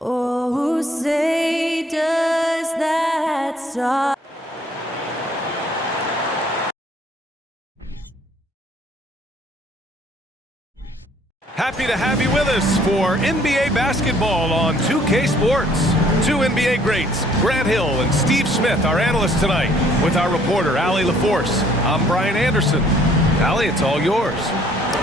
Oh, say does that star. Happy to have you with us for NBA basketball on 2K Sports. Two NBA greats, Grant Hill and Steve Smith, our analysts tonight, with our reporter, Allie LaForce. I'm Brian Anderson. Allie, it's all yours.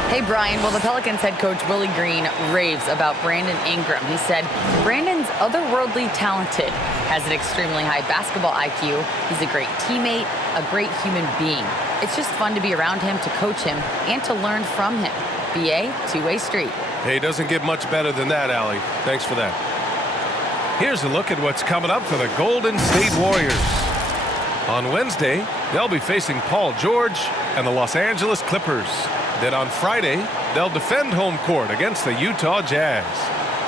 Hey, Brian. Well, the Pelicans head coach Willie Green raves about Brandon Ingram. He said, Brandon's otherworldly talented, has an extremely high basketball IQ. He's a great teammate, a great human being. It's just fun to be around him, to coach him, and to learn from him. BA, two-way street. Hey, doesn't get much better than that, Allie. Thanks for that. Here's a look at what's coming up for the Golden State Warriors. On Wednesday, they'll be facing Paul George and the Los Angeles Clippers. Then on Friday, they'll defend home court against the Utah Jazz.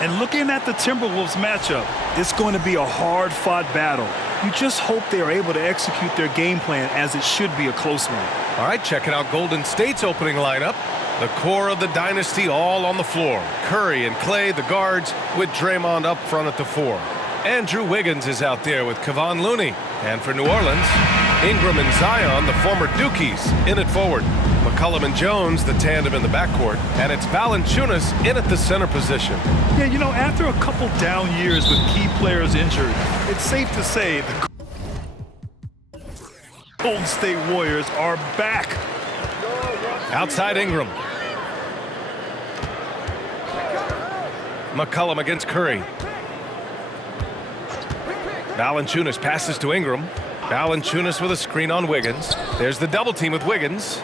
And looking at the Timberwolves matchup, it's going to be a hard-fought battle. You just hope they are able to execute their game plan, as it should be a close one. All right, checking out Golden State's opening lineup. The core of the dynasty all on the floor. Curry and Clay, the guards, with Draymond up front at the 4. Andrew Wiggins is out there with Kevon Looney. And for New Orleans, Ingram and Zion, the former Dukies, in at forward. McCollum and Jones, the tandem in the backcourt. And it's Valanciunas in at the center position. Yeah, you know, after a couple down years with key players injured, it's safe to say the Golden State Warriors are back. Outside Ingram. McCollum against Curry. Valanciunas passes to Ingram. Valanciunas with a screen on Wiggins. There's the double team with Wiggins.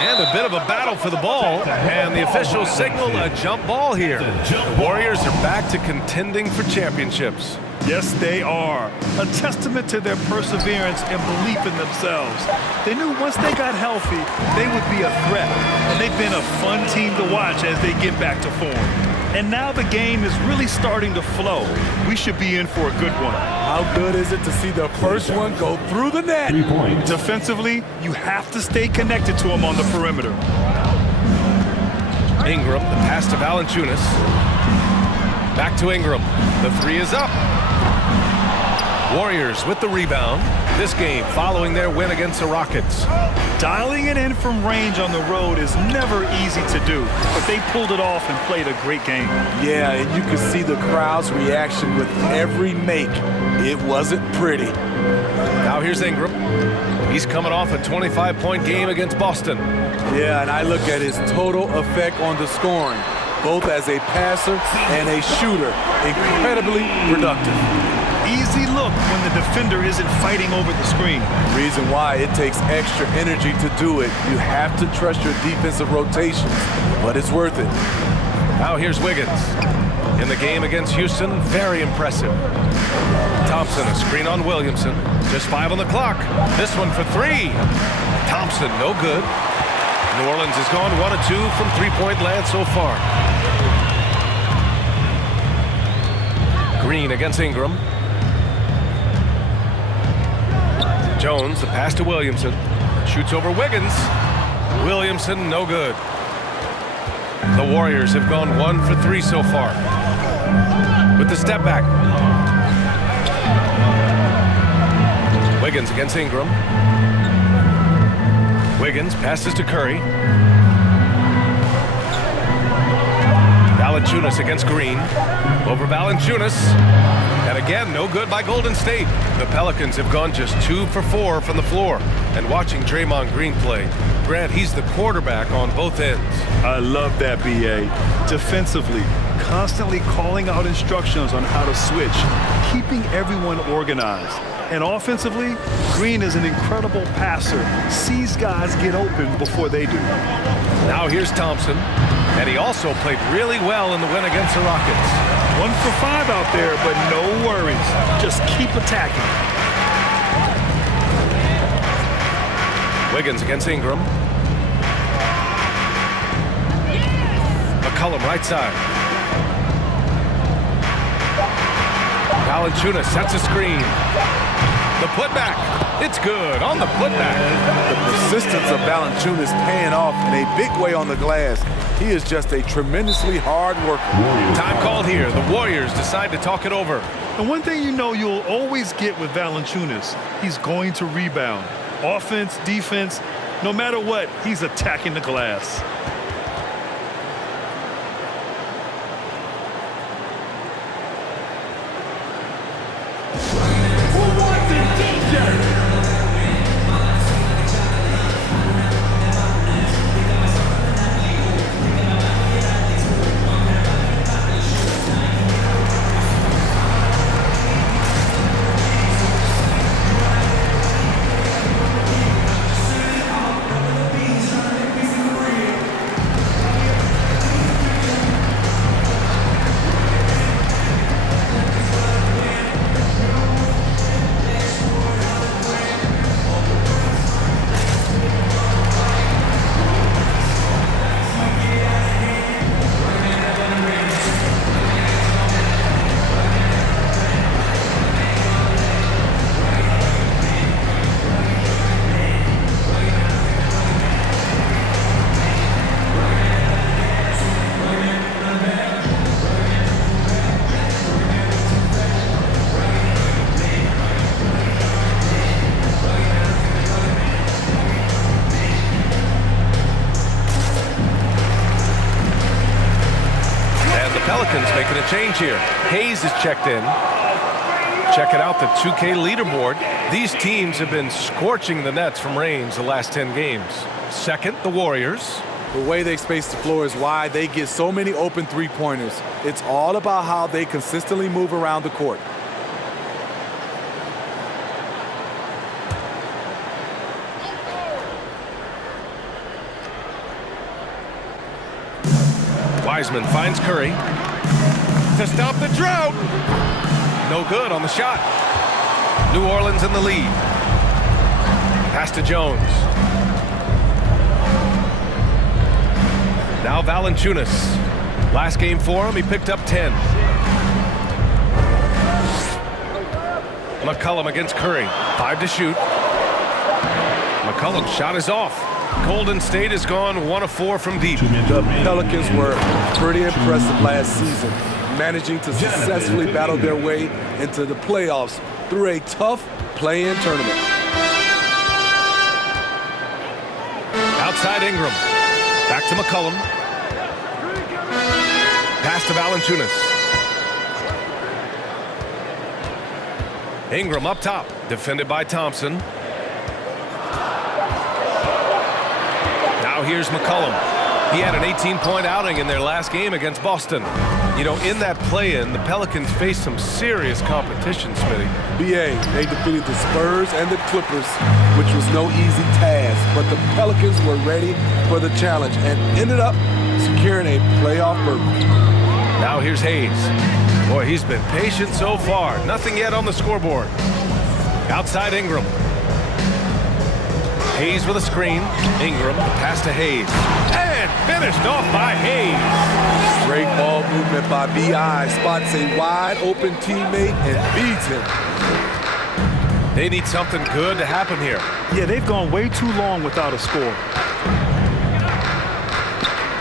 And a bit of a battle for the ball. And the officials signal a jump ball here. The Warriors are back to contending for championships. Yes, they are. A testament to their perseverance and belief in themselves. They knew once they got healthy, they would be a threat. And they've been a fun team to watch as they get back to form. And now the game is really starting to flow. We should be in for a good one. How good is it to see the first one go through the net? 3 points. Defensively, you have to stay connected to him on the perimeter. Ingram, the pass to Valanciunas. Back to Ingram. The 3 is up. Warriors with the rebound. This game following their win against the Rockets. Dialing it in from range on the road is never easy to do, but they pulled it off and played a great game. Yeah, and you can see the crowd's reaction with every make. It wasn't pretty. Now here's Ingram. He's coming off a 25-point game against Boston. Yeah, and I look at his total effect on the scoring, both as a passer and a shooter. Incredibly productive. Easy look when the defender isn't fighting over the screen. Reason why it takes extra energy to do it. You have to trust your defensive rotations, but it's worth it. Now here's Wiggins. In the game against Houston, very impressive. Thompson, a screen on Williamson. Just 5 on the clock. This one for 3. Thompson, no good. New Orleans has gone 1 of 2 from three-point land so far. Green against Ingram. Jones, the pass to Williamson. Shoots over Wiggins. Williamson, no good. The Warriors have gone 1 for 3 so far. With the step back. Wiggins against Ingram. Wiggins passes to Curry. Valanciunas against Green. Over Valanciunas. And again, no good by Golden State. The Pelicans have gone just 2 for 4 from the floor. And watching Draymond Green play, Grant, he's the quarterback on both ends. I love that, B.A. Defensively, constantly calling out instructions on how to switch, keeping everyone organized. And offensively, Green is an incredible passer, sees guys get open before they do. Now here's Thompson. And he also played really well in the win against the Rockets. 1 for 5 out there, but no worries. Just keep attacking. Wiggins against Ingram. McCollum right side. Valanciunas sets a screen. The putback. It's good on the putback. The persistence of Valanciunas paying off in a big way on the glass. He is just a tremendously hard worker. Time called here. The Warriors decide to talk it over. And one thing you know you'll always get with Valanciunas, he's going to rebound. Offense, defense, no matter what, he's attacking the glass. Pelicans making a change here. Hayes is checked in. Checking out the 2K leaderboard. These teams have been scorching the Nets from range the last 10 games. Second, the Warriors. The way they space the floor is why they get so many open three-pointers. It's all about how they consistently move around the court. Wiseman finds Curry to stop the drought. No good on the shot. New Orleans in the lead. Pass to Jones. Now Valanciunas. Last game for him, he picked up 10. McCollum against Curry. 5 to shoot. McCollum's shot is off. Golden State has gone 1 of 4 from deep. The Pelicans were pretty impressive last season, managing to successfully battle their way into the playoffs through a tough play-in tournament. Outside Ingram. Back to McCollum. Pass to Valanciunas. Ingram up top. Defended by Thompson. Now here's McCollum. He had an 18-point outing in their last game against Boston. You know, in that play-in, the Pelicans faced some serious competition, Smitty. BA, they defeated the Spurs and the Clippers, which was no easy task, but the Pelicans were ready for the challenge and ended up securing a playoff berth. Now here's Hayes. Boy, he's been patient so far. Nothing yet on the scoreboard. Outside Ingram. Hayes with a screen. Ingram, pass to Hayes. And finished off by Hayes. Great ball movement by B.I. Spots a wide open teammate and beats him. They need something good to happen here. Yeah, they've gone way too long without a score.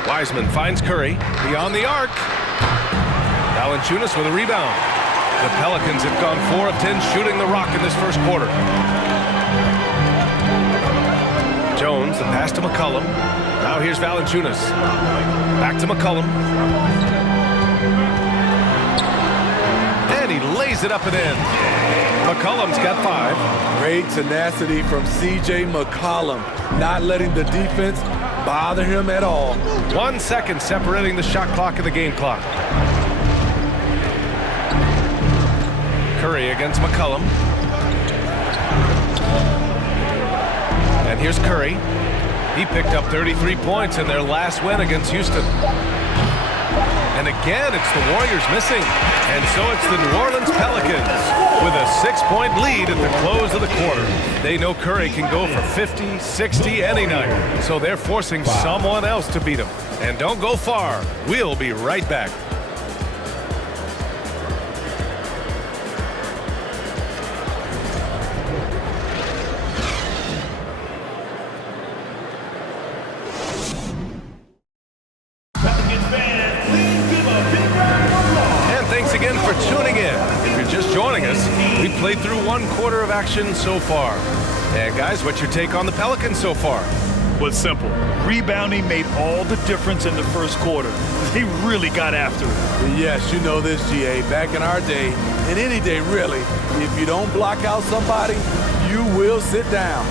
Wiseman finds Curry. Beyond the arc. Valanciunas with a rebound. The Pelicans have gone 4 of 10 shooting the rock in this first quarter. Jones, the pass to McCollum. Now here's Valanciunas. Back to McCollum. And he lays it up and in. McCollum's got 5. Great tenacity from C.J. McCollum, not letting the defense bother him at all. 1 second separating the shot clock and the game clock. Curry against McCollum. And here's Curry. He picked up 33 points in their last win against Houston. And again, it's the Warriors missing. And so it's the New Orleans Pelicans with a 6-point lead at the close of the quarter. They know Curry can go for 50, 60 any night. So they're forcing someone else to beat him. And don't go far. We'll be right back. Thanks again for tuning in. If you're just joining us, we played through 1 quarter of action so far. And guys, what's your take on the Pelicans so far? Well, it's simple. Rebounding made all the difference in the first quarter. They really got after it. Yes, you know this, GA. Back in our day, and any day really, if you don't block out somebody, you will sit down.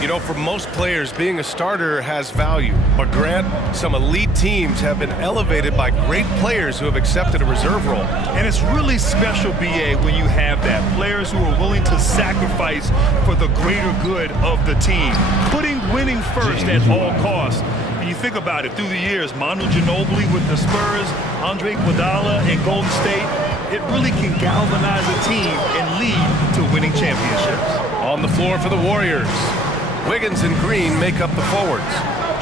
You know, for most players, being a starter has value. But Grant, some elite teams have been elevated by great players who have accepted a reserve role. And it's really special, BA, when you have that. Players who are willing to sacrifice for the greater good of the team. Putting winning first at all costs. And you think about it, through the years, Manu Ginobili with the Spurs, Andre Iguodala in Golden State, it really can galvanize a team and lead to winning championships. On the floor for the Warriors, Wiggins and Green make up the forwards.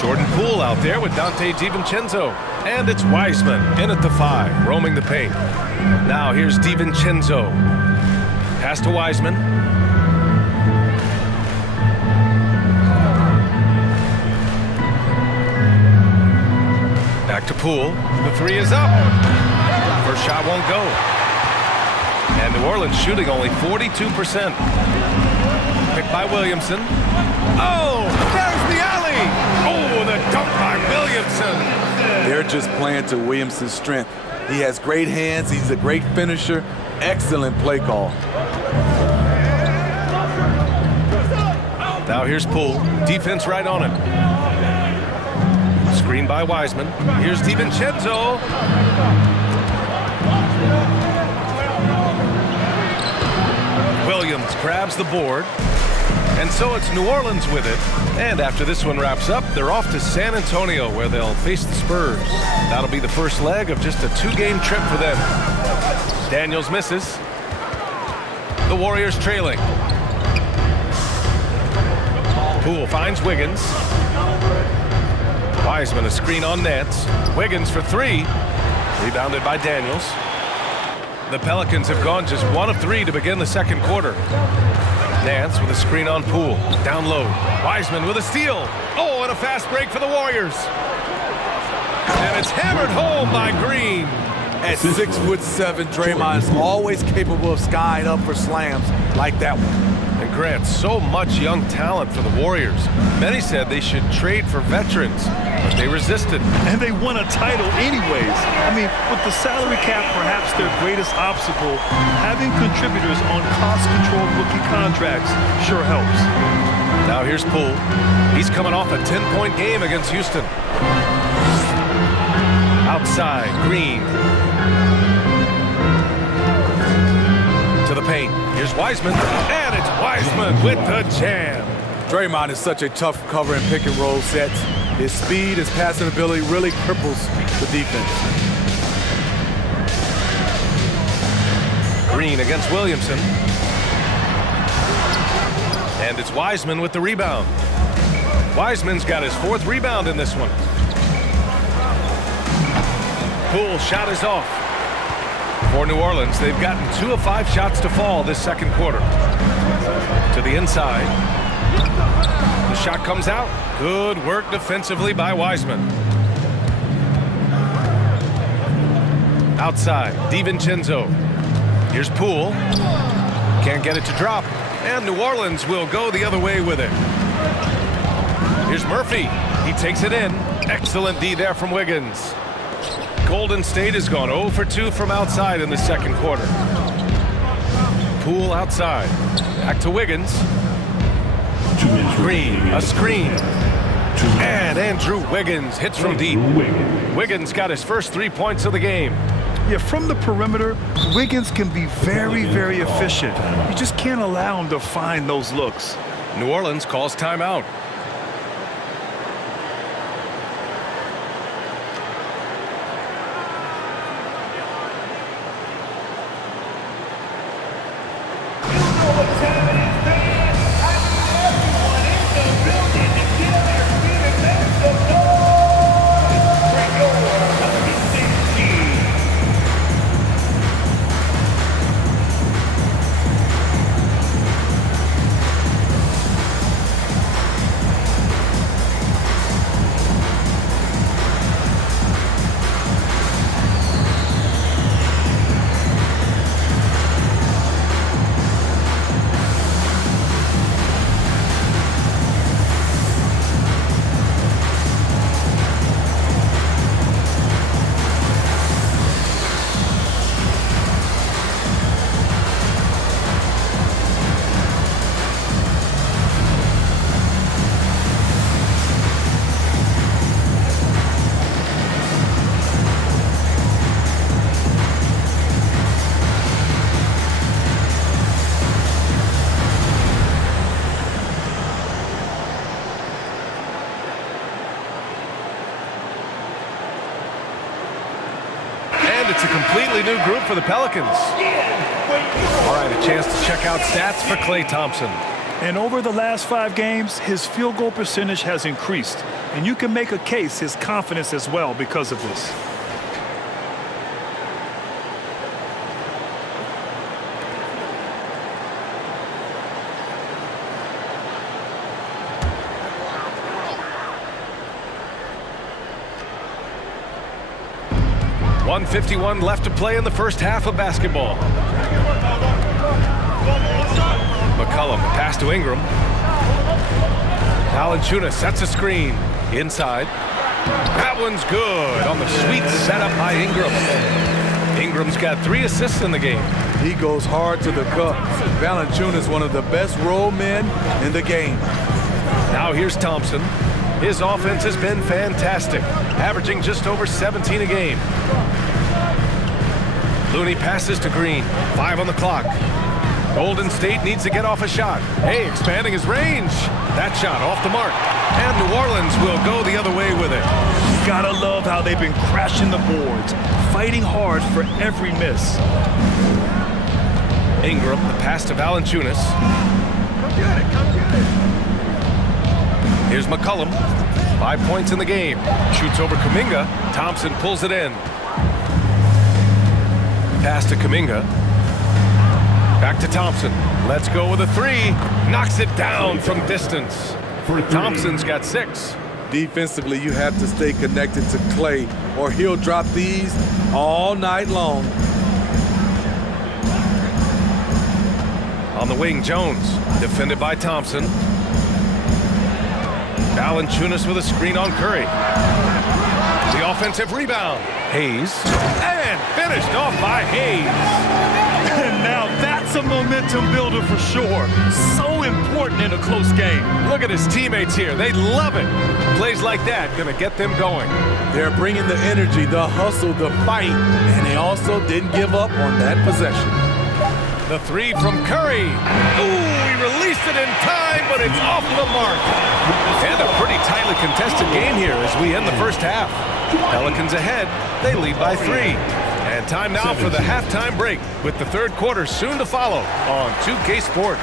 Jordan Poole out there with Dante DiVincenzo. And it's Wiseman in at the 5, roaming the paint. Now here's DiVincenzo. Pass to Wiseman. Back to Poole. The 3 is up. First shot won't go. And New Orleans shooting only 42%. Picked by Williamson. Oh, there's the alley. Oh, the dunk by Williamson. They're just playing to Williamson's strength. He has great hands. He's a great finisher. Excellent play call. Now here's Poole. Defense right on him. Screen by Wiseman. Here's DiVincenzo. Williams grabs the board. And so it's New Orleans with it. And after this one wraps up, they're off to San Antonio where they'll face the Spurs. That'll be the first leg of just a 2-game trip for them. Daniels misses. The Warriors trailing. Poole finds Wiggins. Wiseman a screen on Nance. Wiggins for 3. Rebounded by Daniels. The Pelicans have gone just 1 of 3 to begin the second quarter. Nance with a screen on Poole. Down low. Wiseman with a steal. Oh, and a fast break for the Warriors. And it's hammered home by Green. At 6'7", Draymond is always capable of skying up for slams like that one. And Grant, so much young talent for the Warriors. Many said they should trade for veterans, but they resisted. And they won a title anyways. I mean, with the salary cap perhaps their greatest obstacle, having contributors on cost-controlled rookie contracts sure helps. Now here's Poole. He's coming off a 10-point game against Houston. Outside, Green. To the paint. Here's Wiseman. And it's Wiseman with the jam. Draymond is such a tough cover and pick and roll sets. His speed, his passing ability really cripples the defense. Green against Williamson. And it's Wiseman with the rebound. Wiseman's got his 4th rebound in this one. Poole's shot is off. For New Orleans, they've gotten 2 of 5 shots to fall this second quarter. To the inside. The shot comes out. Good work defensively by Wiseman. Outside, DiVincenzo. Here's Poole. Can't get it to drop. And New Orleans will go the other way with it. Here's Murphy. He takes it in. Excellent D there from Wiggins. Golden State has gone 0 for 2 from outside in the second quarter. Poole outside. Back to Wiggins. Green, a screen. And Andrew Wiggins hits from deep. Wiggins got his first 3 points of the game. Yeah, from the perimeter, Wiggins can be very, very efficient. You just can't allow him to find those looks. New Orleans calls timeout. it's a completely new group for the Pelicans. All right, a chance to check out stats for Klay Thompson. And over the last 5 games, his field goal percentage has increased. And you can make a case his confidence as well because of this. .151 left to play in the first half of basketball. McCollum pass to Ingram. Valanciunas sets a screen inside. That one's good on the sweet setup by Ingram. Ingram's got 3 assists in the game. He goes hard to the cup. Valanciunas, one of the best roll men in the game. Now here's Thompson. His offense has been fantastic, averaging just over 17 a game. Looney passes to Green. 5 on the clock. Golden State needs to get off a shot. Hey, expanding his range. That shot off the mark. And New Orleans will go the other way with it. Gotta love how they've been crashing the boards, fighting hard for every miss. Ingram, the pass to Valanciunas. Come get it, come get it. Here's McCollum. 5 points in the game. Shoots over Kuminga. Thompson pulls it in. Pass to Kuminga. Back to Thompson. Let's go with a 3. Knocks it down from distance. Thompson's got 6. Defensively, you have to stay connected to Klay, or he'll drop these all night long. On the wing, Jones. Defended by Thompson. Valanciunas with a screen on Curry. The offensive rebound. Hayes. And finished off by Hayes. And now that's a momentum builder for sure. So important in a close game. Look at his teammates here. They love it. Plays like that gonna get them going. They're bringing the energy, the hustle, the fight, and they also didn't give up on that possession. The 3 from Curry. Ooh, he released it in time, but it's off the mark. And a pretty tightly contested game here as we end the first half. Pelicans ahead. They lead by 3. And time now for the halftime break, with the third quarter soon to follow on 2K Sports.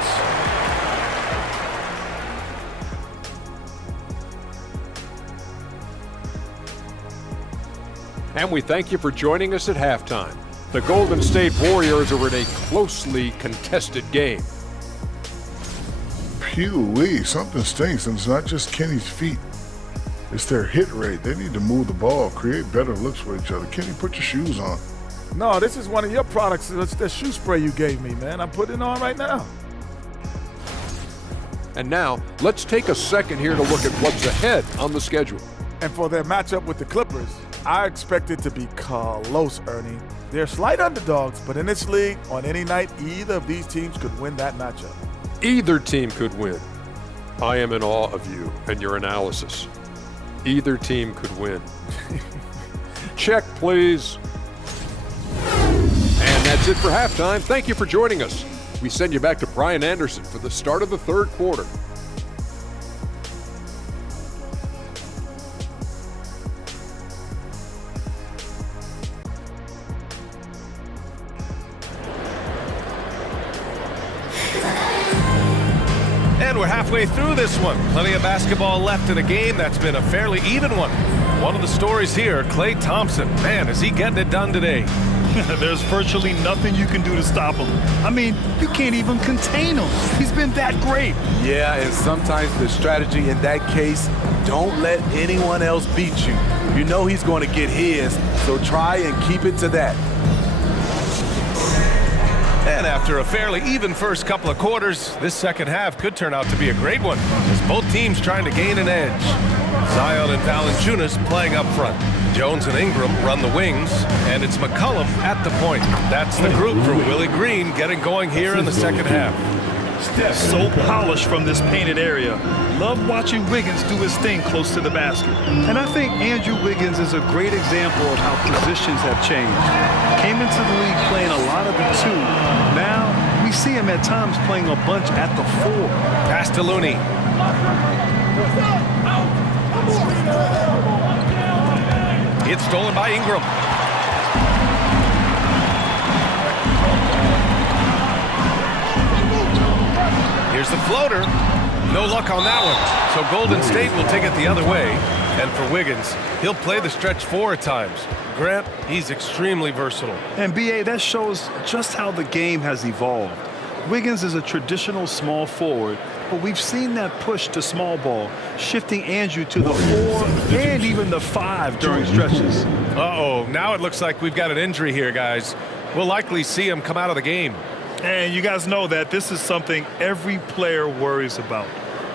And we thank you for joining us at halftime. The Golden State Warriors are in a closely contested game. Phew-wee, something stinks, and it's not just Kenny's feet. It's their hit rate. They need to move the ball, create better looks for each other. Kenny, put your shoes on. No, this is one of your products. It's the shoe spray you gave me, man. I'm putting it on right now. And now, let's take a second here to look at what's ahead on the schedule. And for their matchup with the Clippers, I expect it to be close, Ernie. They're slight underdogs, but in this league, on any night, either of these teams could win that matchup. Either team could win. I am in awe of you and your analysis. Either team could win. Check, please. And that's it for halftime. Thank you for joining us. We send you back to Brian Anderson for the start of the third quarter. And we're halfway through this one. Plenty of basketball left in a game that's been a fairly even one. One of the stories here, Klay Thompson. Man, is he getting it done today. There's virtually nothing you can do to stop him. I mean, you can't even contain him. He's been that great. Yeah, and sometimes the strategy in that case, don't let anyone else beat you. You know he's going to get his, so try and keep it to that. And after a fairly even first couple of quarters, this second half could turn out to be a great one, as both teams trying to gain an edge. Zion and Valanciunas playing up front. Jones and Ingram run the wings, and it's McCollum at the point. That's the group for Willie Green getting going here in the second half. So polished from this painted area. Love watching Wiggins do his thing close to the basket. And I think Andrew Wiggins is a great example of how positions have changed. Came into the league playing a lot of the 2. Now we see him at times playing a bunch at the 4. Pass to Looney. It's stolen by Ingram. Here's the floater. No luck on that one. So Golden State will take it the other way. And for Wiggins, he'll play the stretch 4 at times. Grant, he's extremely versatile. And B.A., that shows just how the game has evolved. Wiggins is a traditional small forward, but we've seen that push to small ball, shifting Andrew to the 4 and even the 5 during stretches. Uh-oh, now it looks like we've got an injury here, guys. We'll likely see him come out of the game. And you guys know that this is something every player worries about,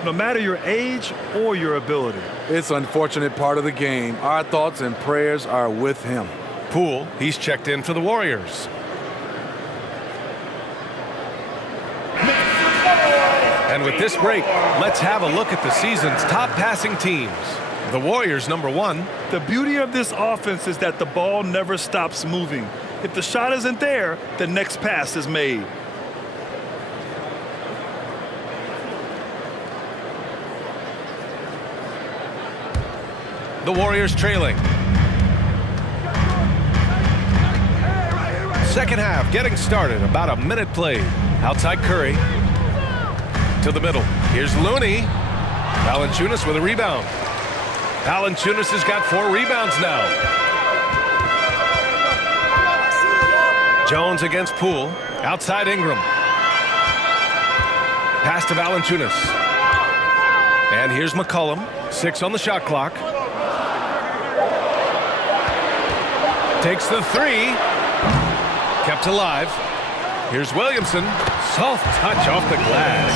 no matter your age or your ability. It's an unfortunate part of the game. Our thoughts and prayers are with him. Poole, he's checked in for the Warriors. And with this break, let's have a look at the season's top passing teams. The Warriors, number 1. The beauty of this offense is that the ball never stops moving. If the shot isn't there, the next pass is made. The Warriors trailing. Second half getting started. About a minute played. Outside Curry. To the middle. Here's Looney. Valanciunas with a rebound. Valanciunas has got 4 rebounds now. Jones against Poole. Outside Ingram. Pass to Valanciunas. And here's McCollum. 6 on the shot clock. Takes the 3. Kept alive. Here's Williamson. Soft touch off the glass.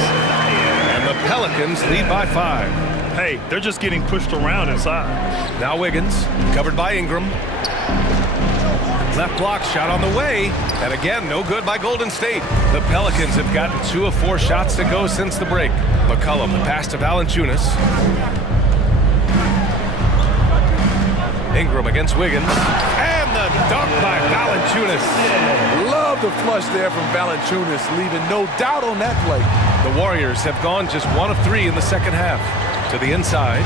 And the Pelicans lead by 5. Hey, they're just getting pushed around inside. Now Wiggins, covered by Ingram. Left block shot on the way. And again, no good by Golden State. The Pelicans have gotten 2 of 4 shots to go since the break. McCollum, the pass to Valanciunas. Ingram against Wiggins. And the dunk by Valanciunas. Love the flush there from Valanciunas, leaving no doubt on that play. The Warriors have gone just 1 of 3 in the second half. To the inside.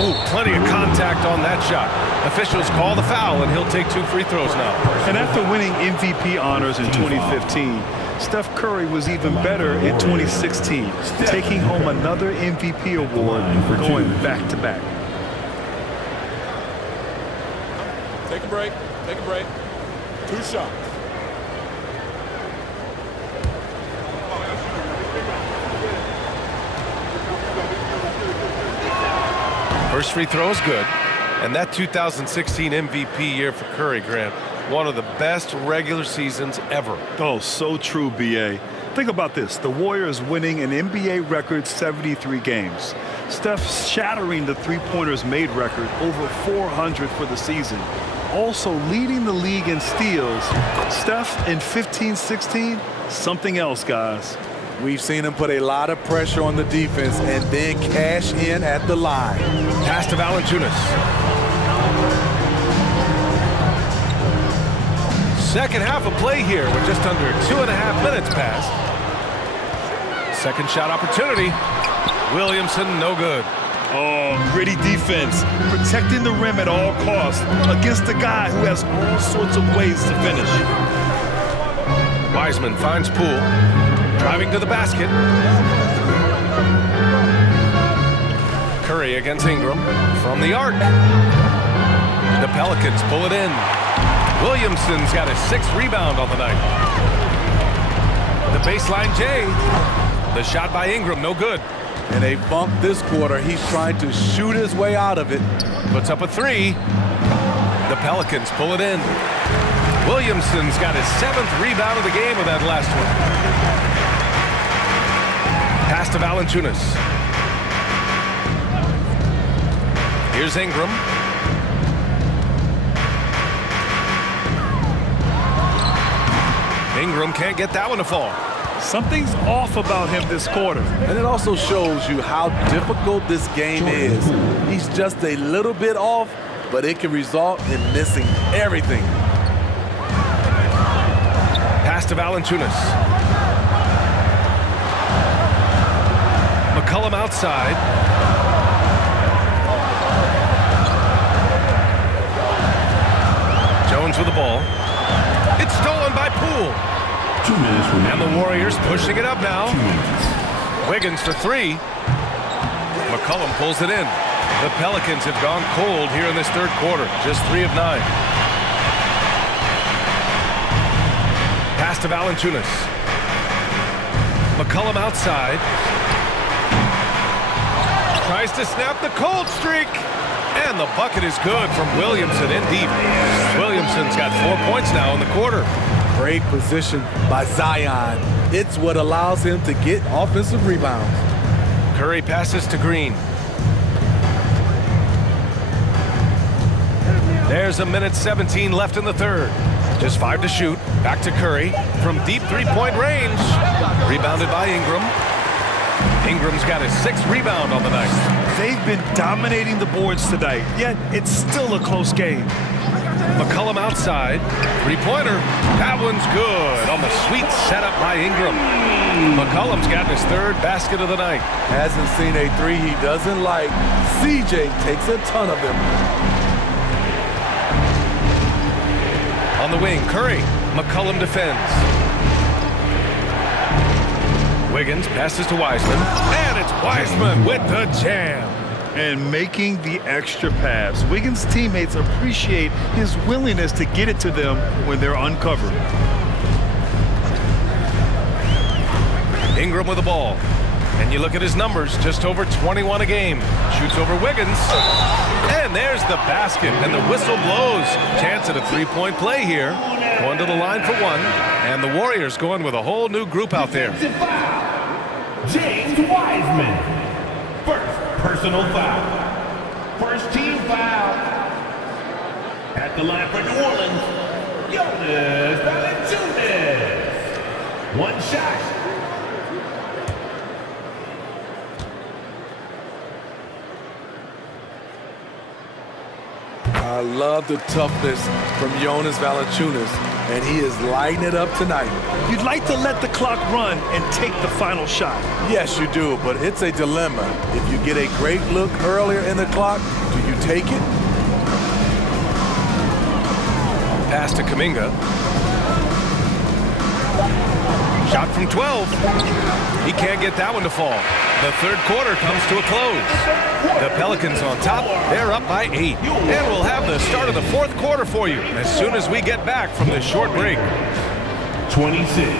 Ooh, plenty of contact on that shot. Officials call the foul, and he'll take 2 free throws now. And after winning MVP honors in 2015, Steph Curry was even better in 2016, taking home another MVP award, going back-to-back. Take a break. Take a break. 2 shots. First free throw is good. And that 2016 MVP year for Curry, Grant, one of the best regular seasons ever. Oh, so true, B.A. Think about this. The Warriors winning an NBA record 73 games. Steph shattering the three-pointers made record, over 400 for the season. Also leading the league in steals. Steph in 15-16, something else, guys. We've seen him put a lot of pressure on the defense and then cash in at the line. Pass to Valanciunas. Second half of play here with just under 2.5 minutes passed. Second shot opportunity. Williamson, no good. Oh, gritty defense, protecting the rim at all costs against a guy who has all sorts of ways to finish. Wiseman finds Poole. Driving to the basket. Curry against Ingram from the arc. The Pelicans pull it in. Williamson's got his 6th rebound on the night. The baseline J. The shot by Ingram, no good. In a bump this quarter, he's trying to shoot his way out of it. Puts up a 3. The Pelicans pull it in. Williamson's got his 7th rebound of the game with that last one. Pass to Valanciunas. Here's Ingram. Ingram can't get that one to fall. Something's off about him this quarter. And it also shows you how difficult this game is. He's just a little bit off, but it can result in missing everything. Pass to Valanciunas. McCollum outside. Jones with the ball. It's stolen by Poole. 2 minutes remaining. And the Warriors pushing it up now. 2 minutes. Wiggins for three. McCollum pulls it in. The Pelicans have gone cold here in this third quarter. Just 3 of 9. Pass to Valanciunas. McCollum outside. Tries to snap the cold streak. And the bucket is good from Williamson in deep. Williamson's got 4 points now in the quarter. Great position by Zion. It's what allows him to get offensive rebounds. Curry passes to Green. There's a minute 17 left in the third. Just 5 to shoot. Back to Curry from deep three-point range. Rebounded by Ingram. Ingram's got his 6th rebound on the night. They've been dominating the boards tonight, yet it's still a close game. McCollum outside. Three-pointer. That one's good on the sweet setup by Ingram. McCollum's got his 3rd basket of the night. Hasn't seen a three he doesn't like. CJ takes a ton of them. On the wing, Curry. McCollum defends. Wiggins passes to Wiseman. And it's Wiseman with the jam. And making the extra pass. Wiggins' teammates appreciate his willingness to get it to them when they're uncovered. Ingram with the ball. And you look at his numbers, just over 21 a game. Shoots over Wiggins. And there's the basket, and the whistle blows. Chance at a three-point play here. Going to the line for one. And the Warriors going with a whole new group out there. James Wiseman. First personal foul. First team foul. At the line for New Orleans, Jonas Valanciunas. One shot. I love the toughness from Jonas Valanciunas, and he is lighting it up tonight. You'd like to let the clock run and take the final shot. Yes, you do, but it's a dilemma. If you get a great look earlier in the clock, do you take it? Pass to Kuminga. Shot from 12. He can't get that one to fall. The third quarter comes to a close. The Pelicans on top. They're up by 8. And we'll have the start of the fourth quarter for you as soon as we get back from this short break. 26.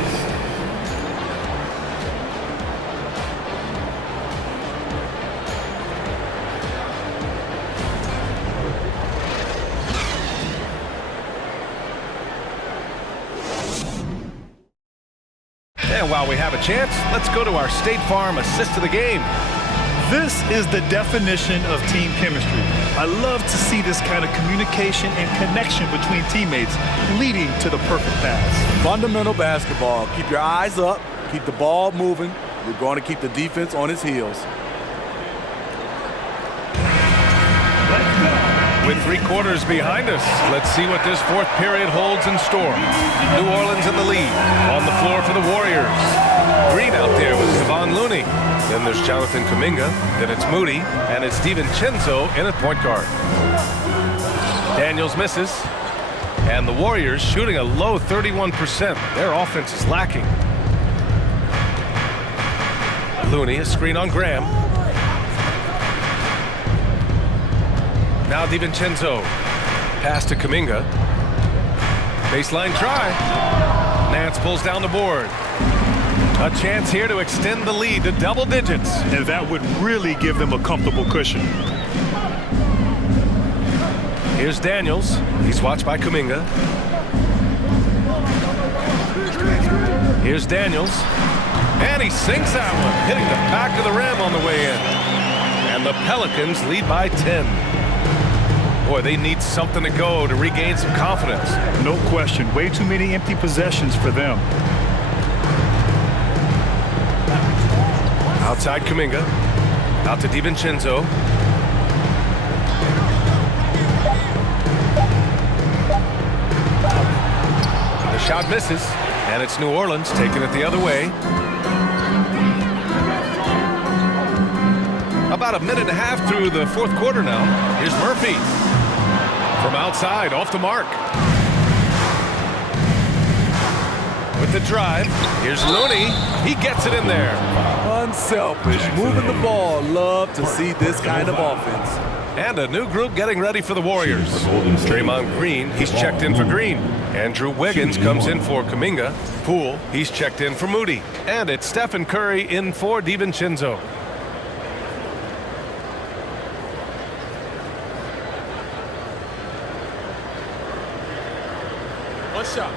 And while we have a chance, let's go to our State Farm assist of the game. This is the definition of team chemistry. I love to see this kind of communication and connection between teammates leading to the perfect pass. Fundamental basketball. Keep your eyes up. Keep the ball moving. We're going to keep the defense on its heels. With 3 quarters behind us, let's see what this fourth period holds in store. New Orleans in the lead. On the floor for the Warriors. Green out there with Kevon Looney. Then there's Jonathan Kuminga. Then it's Moody. And it's DiVincenzo in at point guard. Daniels misses. And the Warriors shooting a low 31%. Their offense is lacking. Looney, a screen on Graham. Now DiVincenzo. Pass to Kuminga. Baseline try. Nance pulls down the board. A chance here to extend the lead to double digits. And that would really give them a comfortable cushion. Here's Daniels. He's watched by Kuminga. Here's Daniels. And he sinks that one, hitting the back of the rim on the way in. And the Pelicans lead by 10. Boy, they need something to go to regain some confidence. No question. Way too many empty possessions for them. Outside Kuminga. Out to DiVincenzo. The shot misses. And it's New Orleans taking it the other way. About a minute and a half through the fourth quarter now. Here's Murphy. From outside, off the mark. with the drive. Here's Looney. He gets it in there. Unselfish, moving the ball. Love to see this kind of offense. And a new group getting ready for the Warriors. Draymond Green, he's checked in for Green. Andrew Wiggins comes in for Kuminga. Poole, he's checked in for Moody. And it's Stephen Curry in for DiVincenzo. One shot.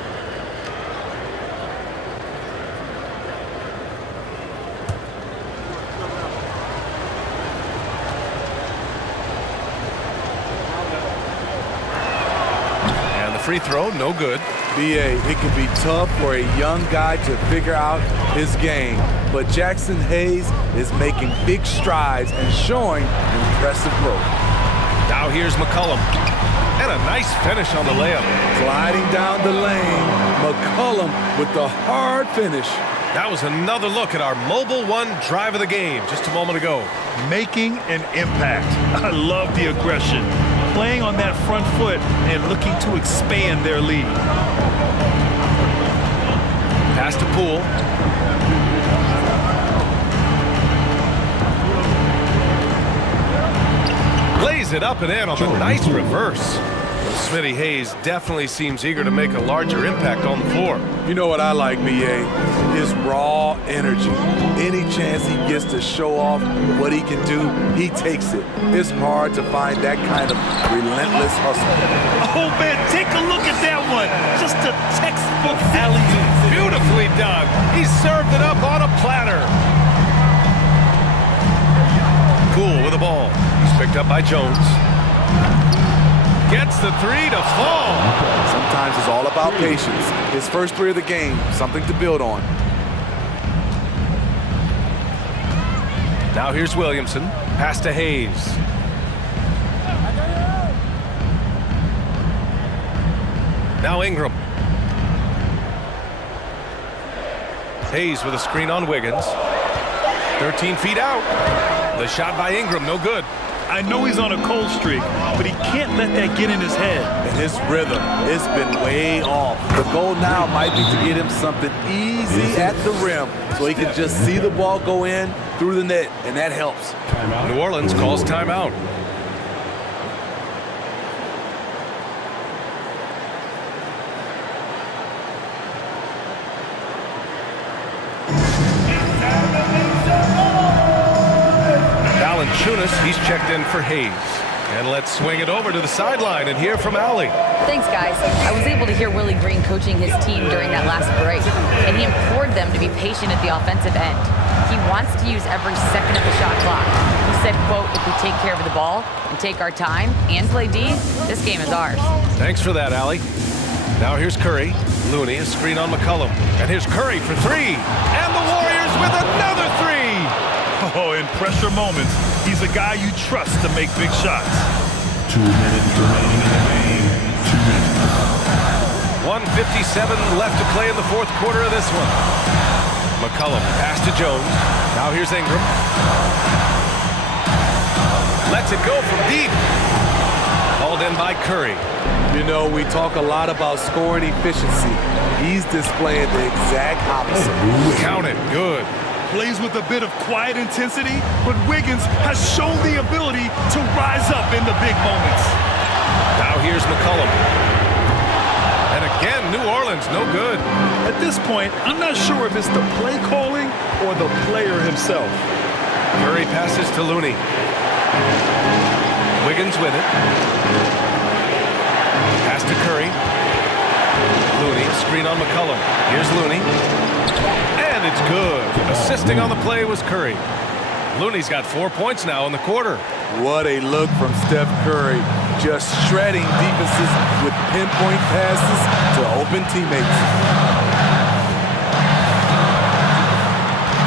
And the free throw, no good. BA, it can be tough for a young guy to figure out his game, but Jackson Hayes is making big strides and showing impressive growth. Now here's McCollum. And a nice finish on the layup. Gliding down the lane, McCollum with the hard finish. That was another look at our Mobile One drive of the game just a moment ago. Making an impact. I love the aggression. Playing on that front foot and looking to expand their lead. Pass to Poole. Lays it up and in on the nice reverse. Smitty Hayes definitely seems eager to make a larger impact on the floor. You know what I like, BA? His raw energy. Any chance he gets to show off what he can do, he takes it. It's hard to find that kind of relentless hustle. Oh, man, take a look at that one. Just a textbook alley-oop. Beautifully done. He served it up on a platter. Poole with the ball. He's picked up by Jones. Gets the three to fall. Sometimes it's all about patience. His first three of the game, something to build on. Now here's Williamson. Pass to Hayes. Now Ingram. Hayes with a screen on Wiggins. 13 feet out. The shot by Ingram, no good. I know he's on a cold streak, but he can't let that get in his head. And his rhythm, it's been way off. The goal now might be to get him something easy at the rim so he can just see the ball go in through the net, and that helps. New Orleans calls timeout. He's checked in for Hayes. And let's swing it over to the sideline and hear from Allie. Thanks, guys. I was able to hear Willie Green coaching his team during that last break, and he implored them to be patient at the offensive end. He wants to use every second of the shot clock. He said, quote, if we take care of the ball and take our time and play D, this game is ours. Thanks for that, Allie. Now here's Curry. Looney, a screen on McCollum. And here's Curry for three. And the Warriors with another three. Oh, in pressure moments, he's a guy you trust to make big shots. 2 minutes remaining in the game. 2 minutes. 1:57 left to play in the fourth quarter of this one. McCollum, pass to Jones. Now here's Ingram. Lets it go from deep. Hauled in by Curry. You know, we talk a lot about scoring efficiency. He's displaying the exact opposite. Count it. Good. Plays with a bit of quiet intensity, but Wiggins has shown the ability to rise up in the big moments. Now here's McCollum. And again, New Orleans, no good. At this point, I'm not sure if it's the play calling or the player himself. Curry passes to Looney. Wiggins with it. Pass to Curry. Looney, screen on McCollum. Here's Looney. And it's good. Assisting on the play was Curry. Looney's got 4 points now in the quarter. What a look from Steph Curry. Just shredding defenses with pinpoint passes to open teammates.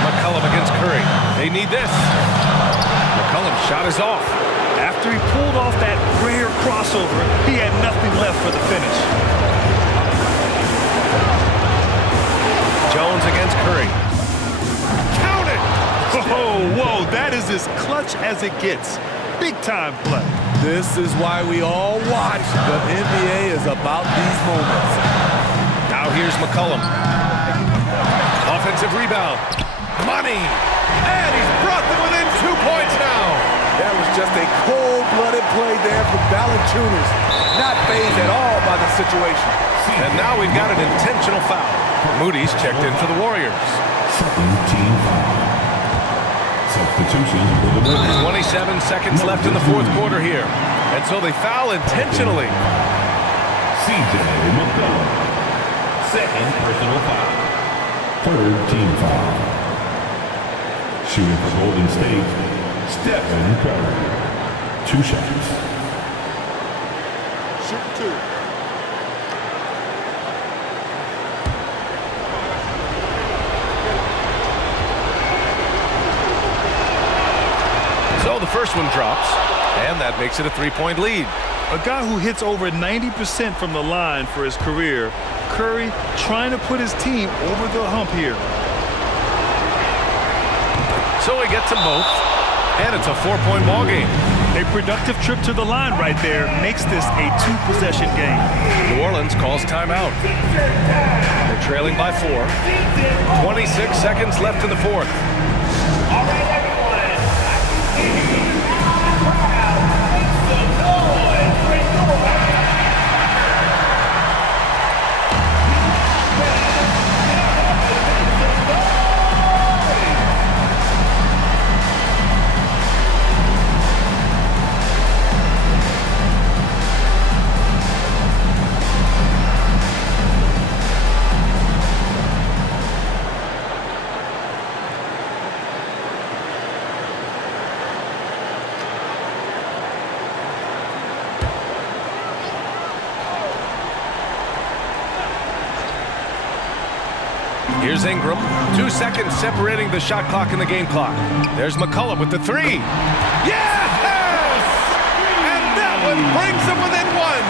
McCollum against Curry. They need this. McCollum's shot is off. After he pulled off that rare crossover, he had nothing left for the finish. Jones against Curry. Count it! Oh, whoa, that is as clutch as it gets. Big time play. This is why we all watch. The NBA is about these moments. Now here's McCollum. offensive rebound. Money! And he's brought them within 2 points now. That was just a cold-blooded play there from Valanciunas. Not fazed at all by the situation. And now we've got an intentional foul. Moody's checked in for the Warriors. Second team foul. Substitution for the Lakers. 27 seconds left in the fourth quarter here. And so they foul intentionally. CJ McCollum. Second personal foul. Third team foul. Shooting for Golden State, Stephen Curry. 2 shots. Shoot 2. So the first one drops, and that makes it a 3-point lead. A guy who hits over 90% from the line for his career, Curry trying to put his team over the hump here. So he gets them both, and it's a 4-point ball game. A productive trip to the line right there makes this a 2-possession game. New Orleans calls timeout. They're trailing by 4. 26 seconds left in the fourth. Here's Ingram. 2 seconds separating the shot clock and the game clock. There's McCollum with the 3. Yes! And that one brings them within 1.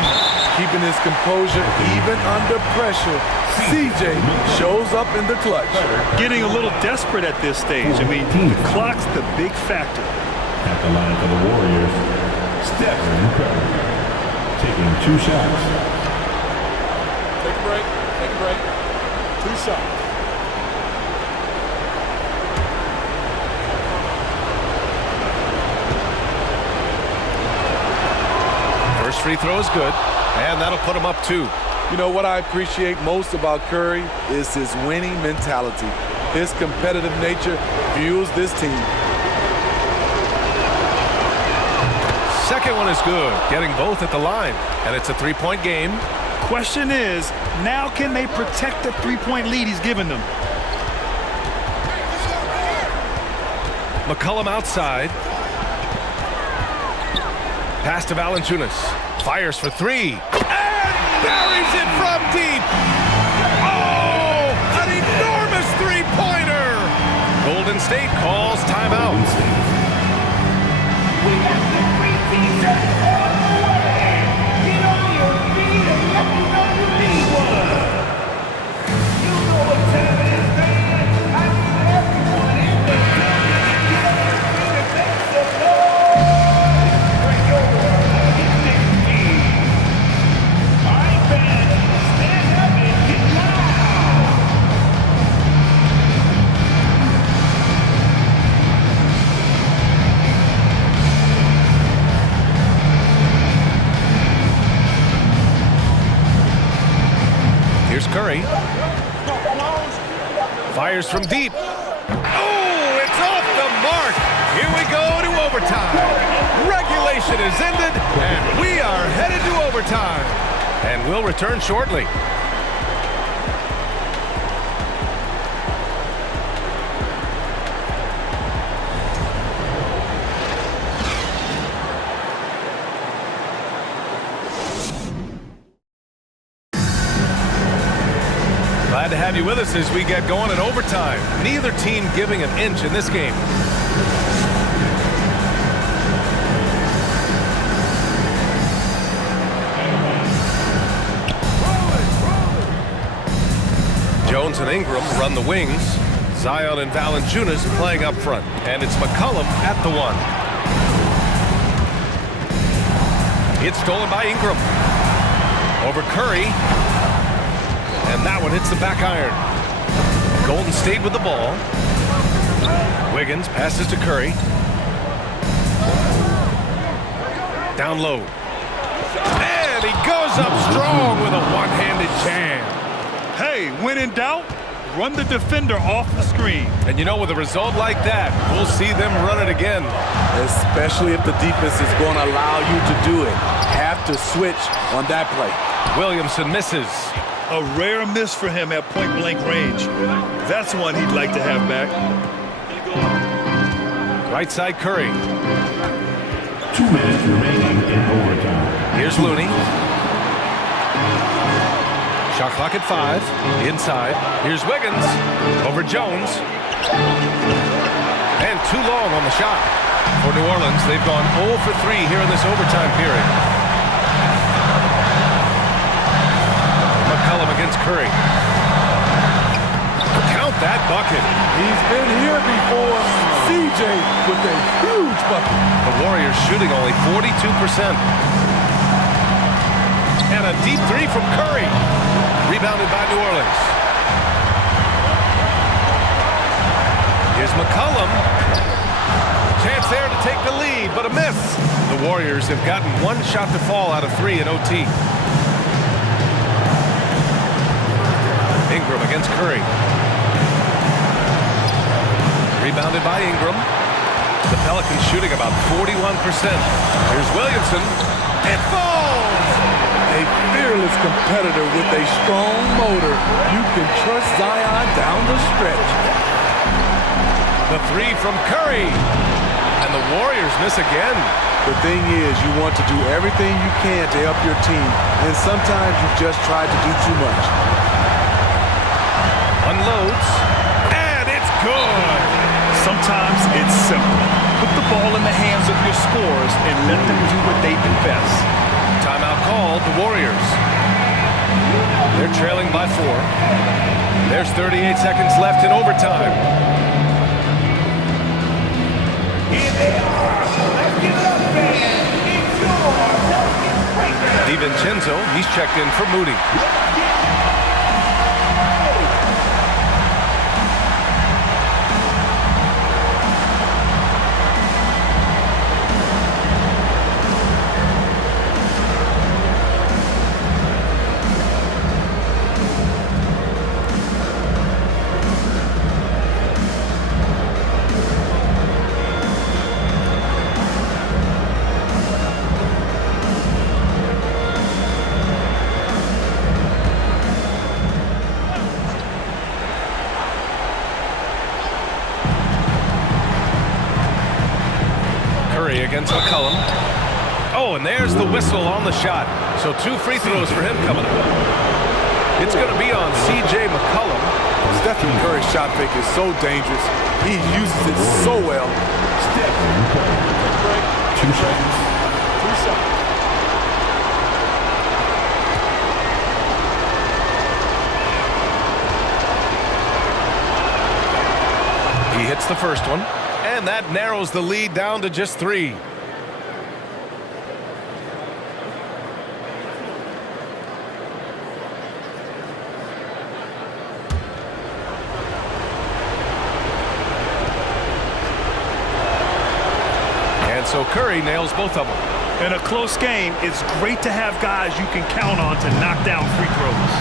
Keeping his composure even under pressure, CJ shows up in the clutch. Getting a little desperate at this stage. I mean, the clock's the big factor. At the line for the Warriors, Stephen Curry. Taking 2 shots. Take a break. Take a break. 2 shots. First free throw is good, and that'll put him up 2. You know what I appreciate most about Curry is his winning mentality. His competitive nature fuels this team. Second one is good, getting both at the line, and it's a 3-point game. Question is, now can they protect the 3-point lead he's given them? McCollum outside. Pass to Valanciunas. Fires for 3. And buries it from deep. Oh, an enormous 3-pointer. Golden State calls timeout. We got the free t-shirt all the way. Get on your feet and let me know you need one. You know what time it is, man. I need everyone in the building to get everything that makes the noise. Bring your world in 16. All right, fans, stand up and get loud. Here's Curry. Fires from deep. Oh, it's off the mark. Here we go to overtime. Regulation is ended, and we are headed to overtime. And we'll return shortly. Glad to have you with us as we get going in overtime. Neither team giving an inch in this game. Jones and Ingram run the wings. Zion and Valanciunas playing up front. And it's McCollum at the 1. It's stolen by Ingram. Over Curry. And that one hits the back iron. Golden State with the ball. Wiggins passes to Curry. Down low. And he goes up strong with a one-handed jam. Hey, when in doubt, run the defender off the screen. And you know, with a result like that, we'll see them run it again. Especially if the defense is going to allow you to do it. Have to switch on that play. Williamson misses. A rare miss for him at point-blank range. That's one he'd like to have back. Right side Curry. 2 minutes remaining in overtime. Here's Looney. Shot clock at 5. Inside. Here's Wiggins. Over Jones. And too long on the shot. For New Orleans, they've gone 0 for 3 here in this overtime period. McCollum against Curry. Count that bucket. He's been here before. CJ with a huge bucket. The Warriors shooting only 42%. And a deep three from Curry. Rebounded by New Orleans. Here's McCollum. Chance there to take the lead, but a miss. The Warriors have gotten 1 shot to fall out of 3 in OT. Ingram against Curry. Rebounded by Ingram. The Pelicans shooting about 41%. Here's Williamson. It falls! A fearless competitor with a strong motor. You can trust Zion down the stretch. The 3 from Curry. And the Warriors miss again. The thing is, you want to do everything you can to help your team, and sometimes you just try to do too much. Unloads. And it's good! Sometimes it's simple. Put the ball in the hands of your scorers and let them do what they do best. Timeout called, the Warriors. They're trailing by 4. There's 38 seconds left in overtime. Here they are. Let's give it up, fans. It's your Pelicans breaker. DiVincenzo, he's checked in for Moody. Against McCollum. Oh, and there's the whistle on the shot. So 2 free throws for him coming up. It's going to be on C.J. McCollum. Stephen Curry's shot fake is so dangerous. He uses it so well. Stephen Curry. 2 seconds. 2 seconds. He hits the first one. And that narrows the lead down to just 3. And so Curry nails both of them. In a close game, it's great to have guys you can count on to knock down free throws.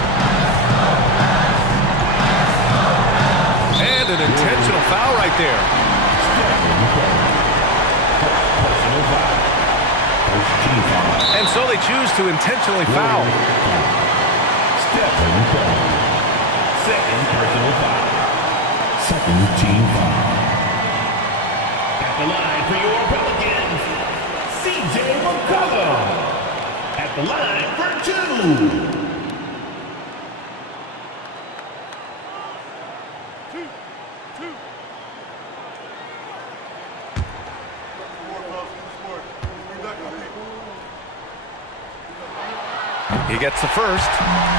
And an intentional foul right there. And so they choose to intentionally foul. Stephen Curry. Second personal foul. Second team foul. At the line for your Pelicans, C.J. McCollum. At the line for 2. He gets the first,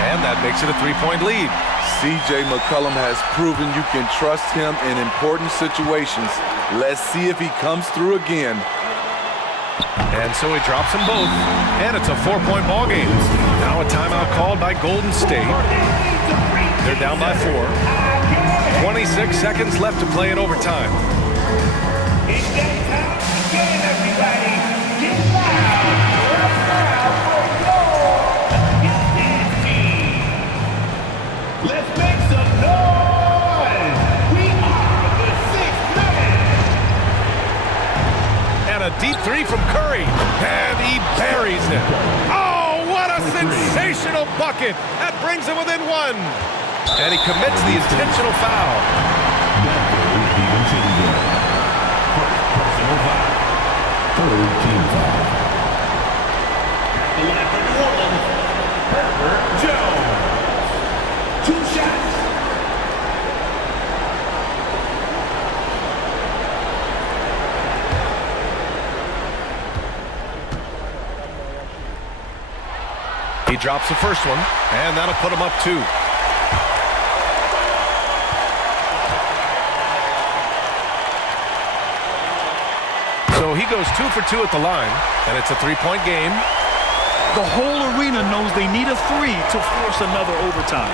and that makes it a 3-point lead. C.J. McCollum has proven you can trust him in important situations. Let's see if he comes through again. And so he drops them both, and it's a 4-point ball game. Now a timeout called by Golden State. They're down by 4. 26 seconds left to play in overtime. It's that time again, everybody. Get loud for a crowd for your dance team. Let's make some noise. We are the sixth man. And a deep three from Curry. And he buries it. Oh, what a sensational bucket. That brings him within one. And he commits the intentional foul. Third team foul. The line for New Orleans, Herbert Jones. 2 shots. He drops the first one, and that'll put him up 2. So he goes 2 for 2 at the line, and it's a 3-point game. The whole arena knows they need a 3 to force another overtime.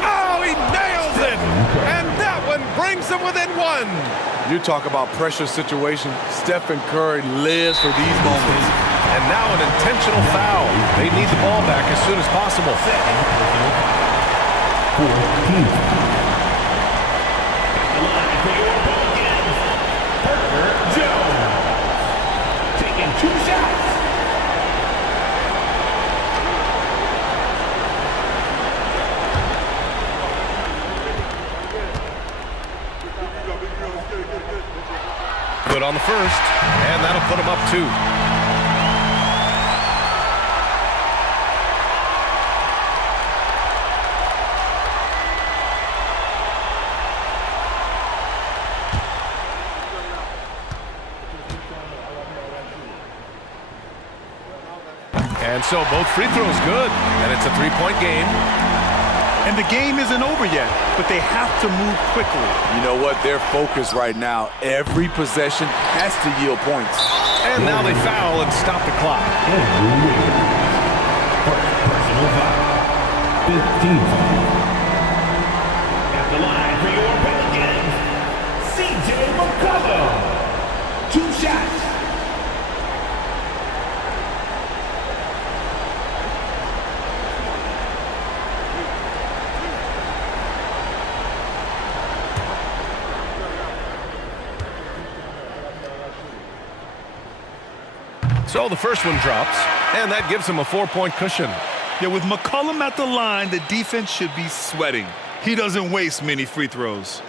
Oh, he nails it! And that one brings him within 1. You talk about pressure situation. Stephen Curry lives for these moments. And now an intentional foul. They need the ball back as soon as possible. Fourth team foul. The line for your Pelicans, Herbert Jones. Taking 2 shots. Good on the first, and that'll put him up 2. And so both free throws good, and it's a 3-point game. And the game isn't over yet, but they have to move quickly. You know what? They're focused right now. Every possession has to yield points. And now they foul and stop the clock. Personal foul. 15 foul. At the line for your Pelicans, CJ McCollum. 2 shots. So the first one drops, and that gives him a 4-point cushion. Yeah, with McCollum at the line, the defense should be sweating. He doesn't waste many free throws.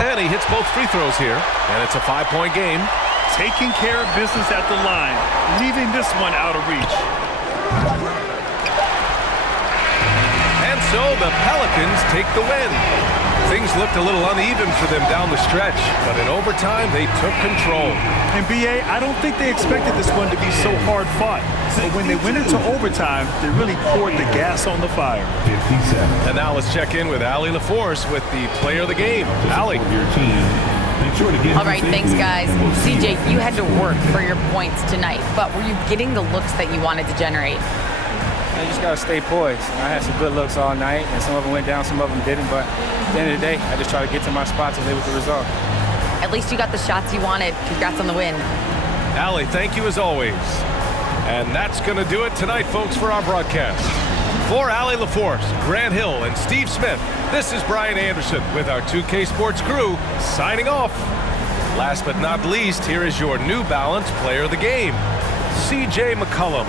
And he hits both free throws here, and it's a 5-point game. Taking care of business at the line, leaving this one out of reach. And so the Pelicans take the win. Things looked a little uneven for them down the stretch, but in overtime, they took control. And B.A., I don't think they expected this one to be so hard fought. But when they went into overtime, they really poured the gas on the fire. 57. And now let's check in with Allie LaForce with the player of the game. Allie. Your team. Make sure to get All right, thanks, guys. CJ, you had to work for your points tonight, but were you getting the looks that you wanted to generate? You just got to stay poised. I had some good looks all night, and some of them went down, some of them didn't. But at the end of the day, I just try to get to my spots and live with the result. At least you got the shots you wanted. Congrats on the win. Allie, thank you as always. And that's going to do it tonight, folks, for our broadcast. For Allie LaForce, Grant Hill, and Steve Smith, this is Brian Anderson with our 2K Sports crew signing off. Last but not least, here is your New Balance player of the game, CJ McCollum.